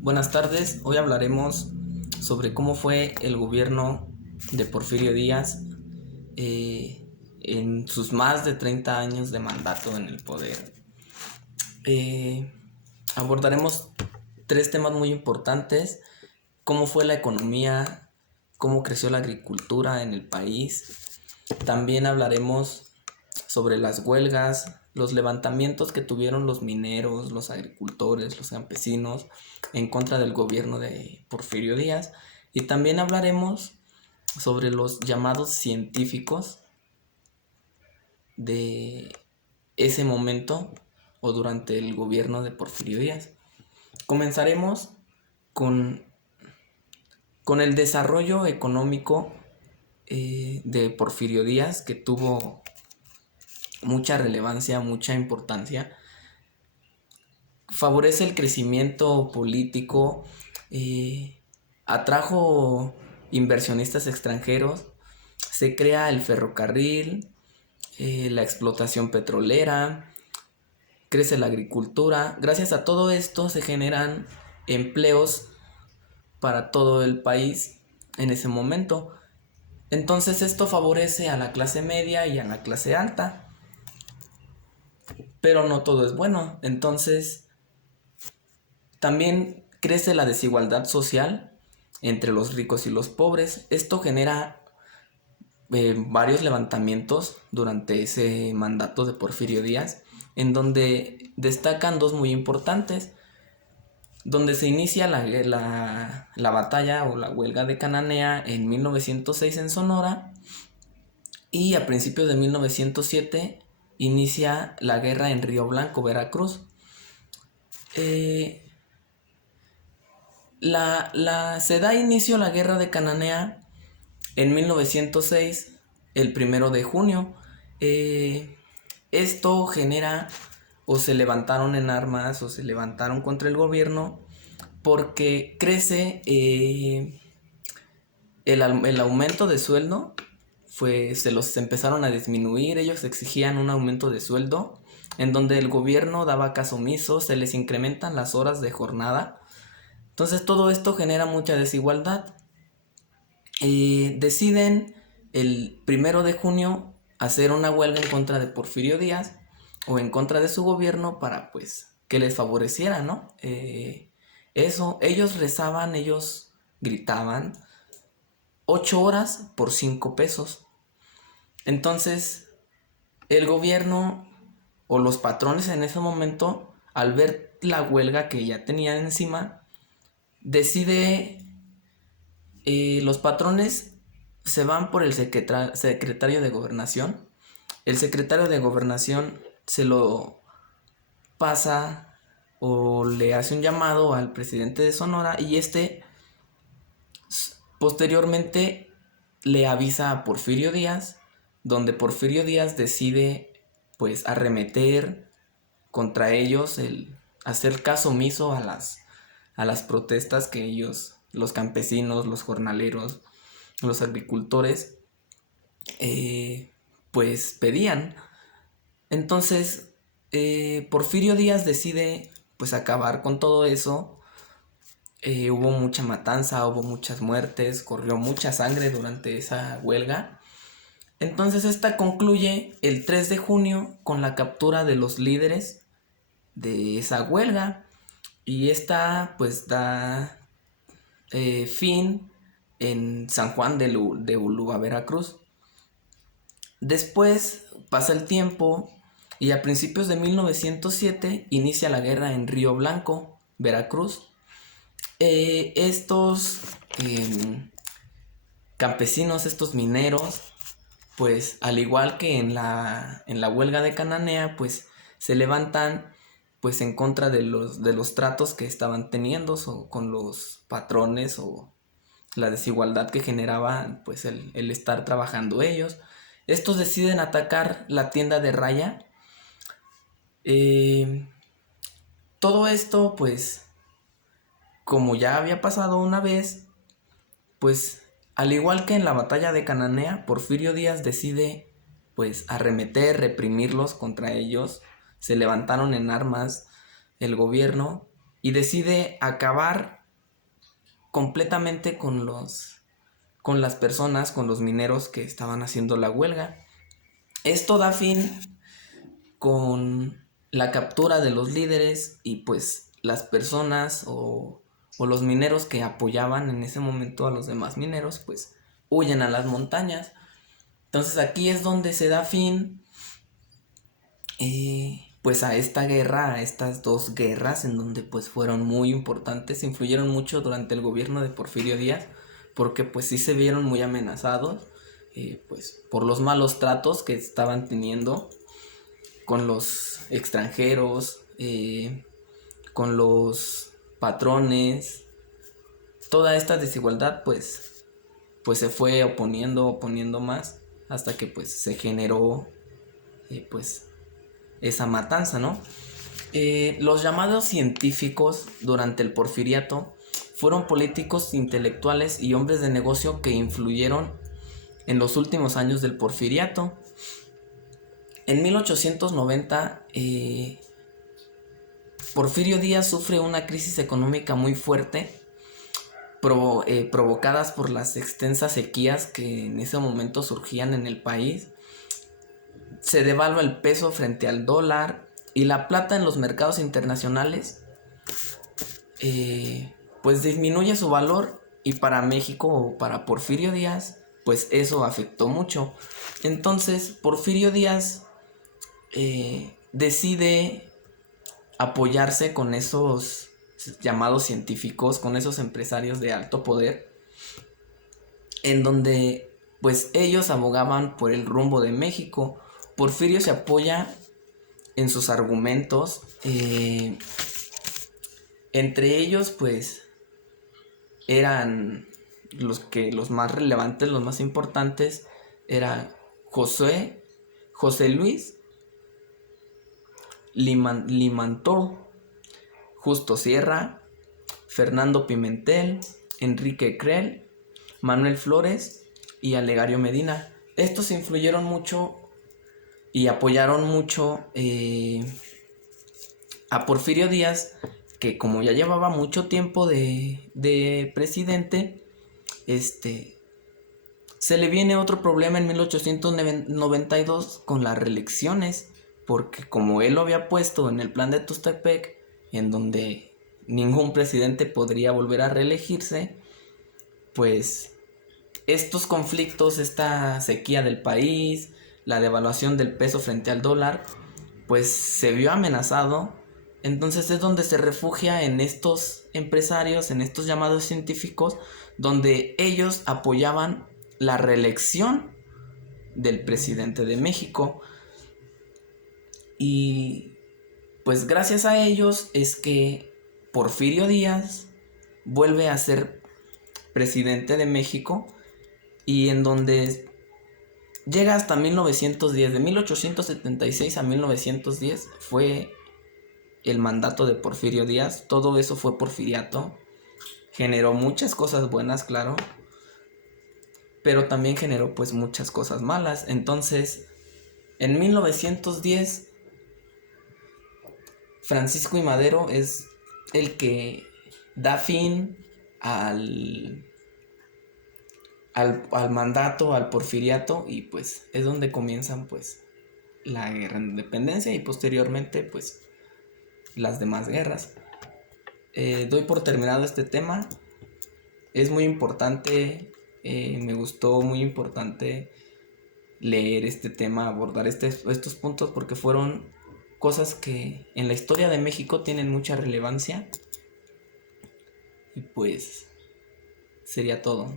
Buenas tardes, hoy hablaremos sobre cómo fue el gobierno de Porfirio Díaz en sus más de 30 años de mandato en el poder. Eh, Abordaremos tres temas muy importantes: cómo fue la economía, cómo creció la agricultura en el país. También hablaremos sobre las huelgas, los levantamientos que tuvieron los mineros, los agricultores, los campesinos en contra del gobierno de Porfirio Díaz. Y también hablaremos sobre los llamados científicos de ese momento o durante el gobierno de Porfirio Díaz. Comenzaremos con, con el desarrollo económico de Porfirio Díaz, que tuvo mucha relevancia, mucha importancia. Favorece el crecimiento político, atrajo inversionistas extranjeros, se crea el ferrocarril, la explotación petrolera, crece la agricultura. Gracias a todo esto se generan empleos para todo el país en ese momento. Entonces esto favorece a la clase media y a la clase alta, pero no todo es bueno. Entonces también crece la desigualdad social entre los ricos y los pobres. Esto genera varios levantamientos durante ese mandato de Porfirio Díaz, en donde destacan dos muy importantes: donde se inicia la batalla o la huelga de Cananea en 1906 en Sonora, y a principios de 1907 inicia la guerra en Río Blanco, Veracruz. Eh, se da inicio a la guerra de Cananea en 1906, el 1 de junio. Eh, Esto genera, o se levantaron en armas, o se levantaron contra el gobierno, porque crece el aumento de sueldo. Se los empezaron a disminuir, ellos exigían un aumento de sueldo, en donde el gobierno daba caso omiso, se les incrementan las horas de jornada. Entonces todo esto genera mucha desigualdad. Deciden el 1 de junio hacer una huelga en contra de Porfirio Díaz, o en contra de su gobierno, para pues que les favoreciera, ¿no? Ellos rezaban, ellos gritaban: 8 horas por 5 pesos. Entonces el gobierno o los patrones en ese momento, al ver la huelga que ya tenían encima, decide, los patrones se van por el secretario de gobernación. El secretario de gobernación se lo pasa o le hace un llamado al presidente de Sonora, y este posteriormente le avisa a Porfirio Díaz, donde Porfirio Díaz decide pues arremeter contra ellos, el hacer caso omiso a las protestas que ellos, los campesinos, los jornaleros, los agricultores, pues pedían. Entonces Porfirio Díaz decide pues acabar con todo eso. Hubo mucha matanza, hubo muchas muertes, corrió mucha sangre durante esa huelga. Entonces esta concluye el 3 de junio con la captura de los líderes de esa huelga, y esta pues da fin en San Juan de Ulúa, Veracruz. Después pasa el tiempo y a principios de 1907 inicia la guerra en Río Blanco, Veracruz. Estos campesinos, estos mineros, pues al igual que en la huelga de Cananea, pues se levantan pues en contra de los tratos que estaban teniendo con los patrones, o la desigualdad que generaba pues el estar trabajando ellos. Estos deciden atacar la tienda de Raya. Eh, Todo esto pues, como ya había pasado una vez, pues al igual que en la batalla de Cananea, Porfirio Díaz decide pues reprimirlos contra ellos. Se levantaron en armas el gobierno, y decide acabar completamente con las personas, con los mineros que estaban haciendo la huelga. Esto da fin con la captura de los líderes y pues las personas o los mineros que apoyaban en ese momento a los demás mineros pues huyen a las montañas. Entonces aquí es donde se da fin pues a esta guerra, a estas dos guerras en donde pues fueron muy importantes, influyeron mucho durante el gobierno de Porfirio Díaz porque pues sí se vieron muy amenazados pues por los malos tratos que estaban teniendo con los extranjeros, con los patrones. Toda esta desigualdad pues se fue oponiendo más hasta que pues se generó pues esa matanza, ¿no? Los llamados científicos durante el porfiriato fueron políticos, intelectuales y hombres de negocio que influyeron en los últimos años del porfiriato. En 1890, Porfirio Díaz sufre una crisis económica muy fuerte, provocadas por las extensas sequías que en ese momento surgían en el país. Se devalúa el peso frente al dólar y la plata en los mercados internacionales pues disminuye su valor, y para México o para Porfirio Díaz pues eso afectó mucho. Entonces Porfirio Díaz decide apoyarse con esos llamados científicos, con esos empresarios de alto poder, en donde pues ellos abogaban por el rumbo de México. Porfirio se apoya en sus argumentos, entre ellos pues eran los más relevantes, los más importantes, eran José Luis Limantour, Justo Sierra, Fernando Pimentel, Enrique Creel, Manuel Flores y Alegario Medina. Estos influyeron mucho y apoyaron mucho a Porfirio Díaz, que como ya llevaba mucho tiempo de presidente, se le viene otro problema en 1892 con las reelecciones, porque como él lo había puesto en el plan de Tuxtepec, en donde ningún presidente podría volver a reelegirse, pues estos conflictos, esta sequía del país, la devaluación del peso frente al dólar, pues se vio amenazado. Entonces es donde se refugia en estos empresarios, en estos llamados científicos, donde ellos apoyaban la reelección del presidente de México. Y pues gracias a ellos es que Porfirio Díaz vuelve a ser presidente de México, y en donde llega hasta 1910, de 1876 a 1910 fue el mandato de Porfirio Díaz. Todo eso fue porfiriato, generó muchas cosas buenas, claro, pero también generó pues muchas cosas malas. Entonces, en 1910, Francisco I. Madero es el que da fin al mandato, al porfiriato, y pues es donde comienzan pues la guerra de independencia y posteriormente pues las demás guerras. Doy por terminado este tema. Es muy importante, me gustó muy importante leer este tema, abordar estos puntos, porque fueron cosas que en la historia de México tienen mucha relevancia. Y pues sería todo.